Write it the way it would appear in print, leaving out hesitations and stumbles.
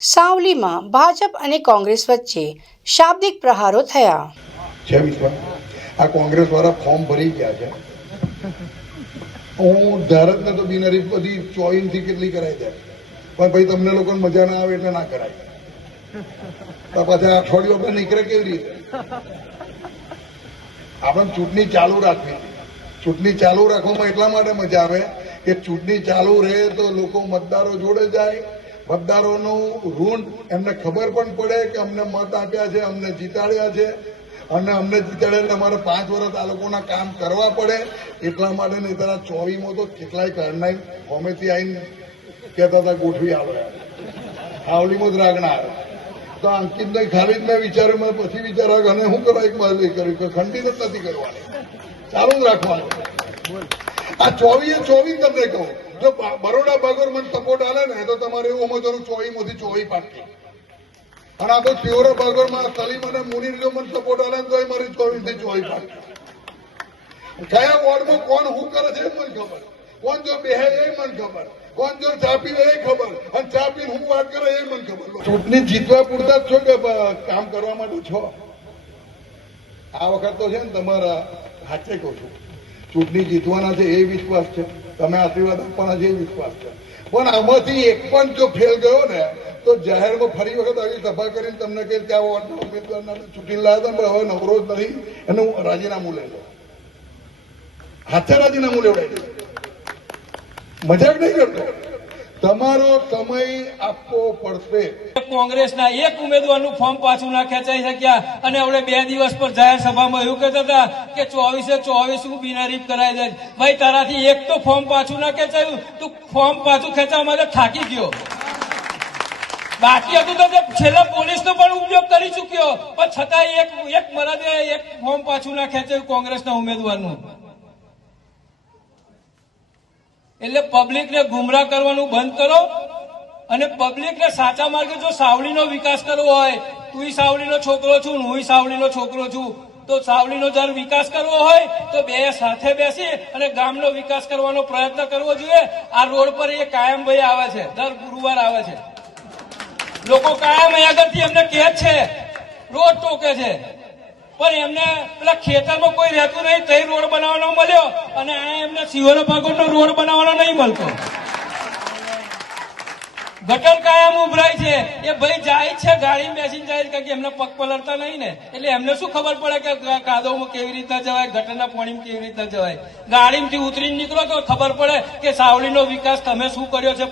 સાવલીમાં ભાજપ અને કોંગ્રેસ વચ્ચે શાબ્દિક પ્રહારો થયા છે વિશ્વાસ આ કોંગ્રેસ વાળા ફોર્મ ભરી ગયા છે હું ધારકને તો બિનહરીફ બધી ચોઈનથી કેટલી કરાઈ દે પણ ભાઈ તમને લોકોને મજા ના આવે એટલે ના કરાય તો પાછા અઠવાડિયું આપણે નીકળે કેવી રીતે આપણે ચૂંટણી ચાલુ રાખવી ચૂંટણી ચાલુ રાખવામાં એટલા માટે મજા આવે કે ચૂંટણી ચાલુ રહે તો લોકો મતદારો જોડે જાય મતદારોનું ઋણ એમને ખબર પણ પડે કે અમને મત આપ્યા છે અમને જીતાડ્યા છે અને અમને જીતાડ્યા એટલે અમારે 5 વર્ષ આ લોકોના કામ કરવા પડે એટલા માટે નહીં તારા 24માં તો કેટલાય કારણે હોમેથી આવીને કહેતા હતા ગોઠવી આવે હાવલીમાં જ રાગણા તો અંકિત નહીં ખાલી જ મેં વિચાર્યું મેં પછી વિચાર્યા અને શું કરવા એક બાજુ કર્યું કે ખંડિત જ નથી કરવાની ચાલુ જ રાખવાનું આ 24 તમને કહું જો બરોડા બાગોર મને સપોર્ટ આલે ને તો તમારે એવું સમજવાનું 24માંથી 24 પાકી અને આ તો શિવરા બાગોરમાં સલીમ અને મુનીર જો મને સપોર્ટ આલે તો મારી 24થી 24 પાકી કયા વોર્ડમાં કોણ શું કરે છે એ મને ખબર કોણ જો બેહે એ મને ખબર કોણ જો ચા પીવે એ ખબર અને ચા પીને હું વાત કરે એ મને ખબર ચૂંટણી જીતવા પૂરતા જ છો કે કામ કરવા માટે છો આ વખત તો છે ને તમારા હાથે કહું છું ચૂંટણી જીતવાના છે એ વિશ્વાસ છે તમે આશીર્વાદ આપવાના છે એ વિશ્વાસ છે પણ આમાંથી એક પણ જો ફેલ ગયો ને તો જાહેરમાં ફરી વખત આવી સભા કરીને તમને કહે કે આ વોર્ડના ઉમેદવારના ચૂંટણી લાવ્યા હતા પણ હવે નવરો જ નથી એનું રાજીનામું લઈ લો હાથે રાજીનામું લેવડાવી મજાક નહીં કરતો તમારો સમય આપવો પડશે કોંગ્રેસના એક ઉમેદવારનું ફોર્મ પાછું ના ખેંચાઈ શક્યા અને હવે 2 દિવસ પર જાહેર સભામાં એવું કહેતા હતા કે 24 બિનહરીફ કરાઈ દે ભાઈ તારાથી એક તો ફોર્મ પાછું ના ખેંચાયું તું ફોર્મ પાછું ખેંચવા માટે થાકી ગયો બાકી હતું તો છેલ્લા પોલીસનો પણ ઉપયોગ કરી ચુક્યો પણ છતાં એક મરાદે એક ફોર્મ પાછું ના ખેંચાયું કોંગ્રેસના ઉમેદવારનું એટલે પબ્લિકને ગુમરાહ કરવાનું બંધ કરો અને પબ્લિકને સાચા માર્ગે જો સાવલીનો વિકાસ કરવો હોય તું સાવલીનો છોકરો છું હું સાવલીનો છોકરો છું તો સાવલીનો જયારે વિકાસ કરવો હોય તો બે સાથે બેસી અને ગામનો વિકાસ કરવાનો પ્રયત્ન કરવો જોઈએ આ રોડ પર એ કાયમ ભાઈ આવે છે દર ગુરુવાર આવે છે લોકો કાયમ આગળથી એમને કહે છે રોડ ટોકે છે પણ એમને પેલા ખેતરમાં કોઈ રહેતું નહીં તે રોડ બનાવવાનો મળ્યો અને આ એમને સિહોર ભાગોળનો રોડ બનાવવાનો નહીં મળતો ગટર કાયમ ઉભરાય છે એ ભાઈ જાય છે ગાડી બેસીને જાય છે કે એમને પગ પલળતા નહીં ને એટલે એમને શું ખબર પડે કે કાદવમાં કેવી રીતના જવાય ગટરના પાણીમાં કેવી રીતના જવાય ગાડીમાંથી ઉતરીને નીકળો તો ખબર પડે કે સાવલીનો વિકાસ તમે શું કર્યો છે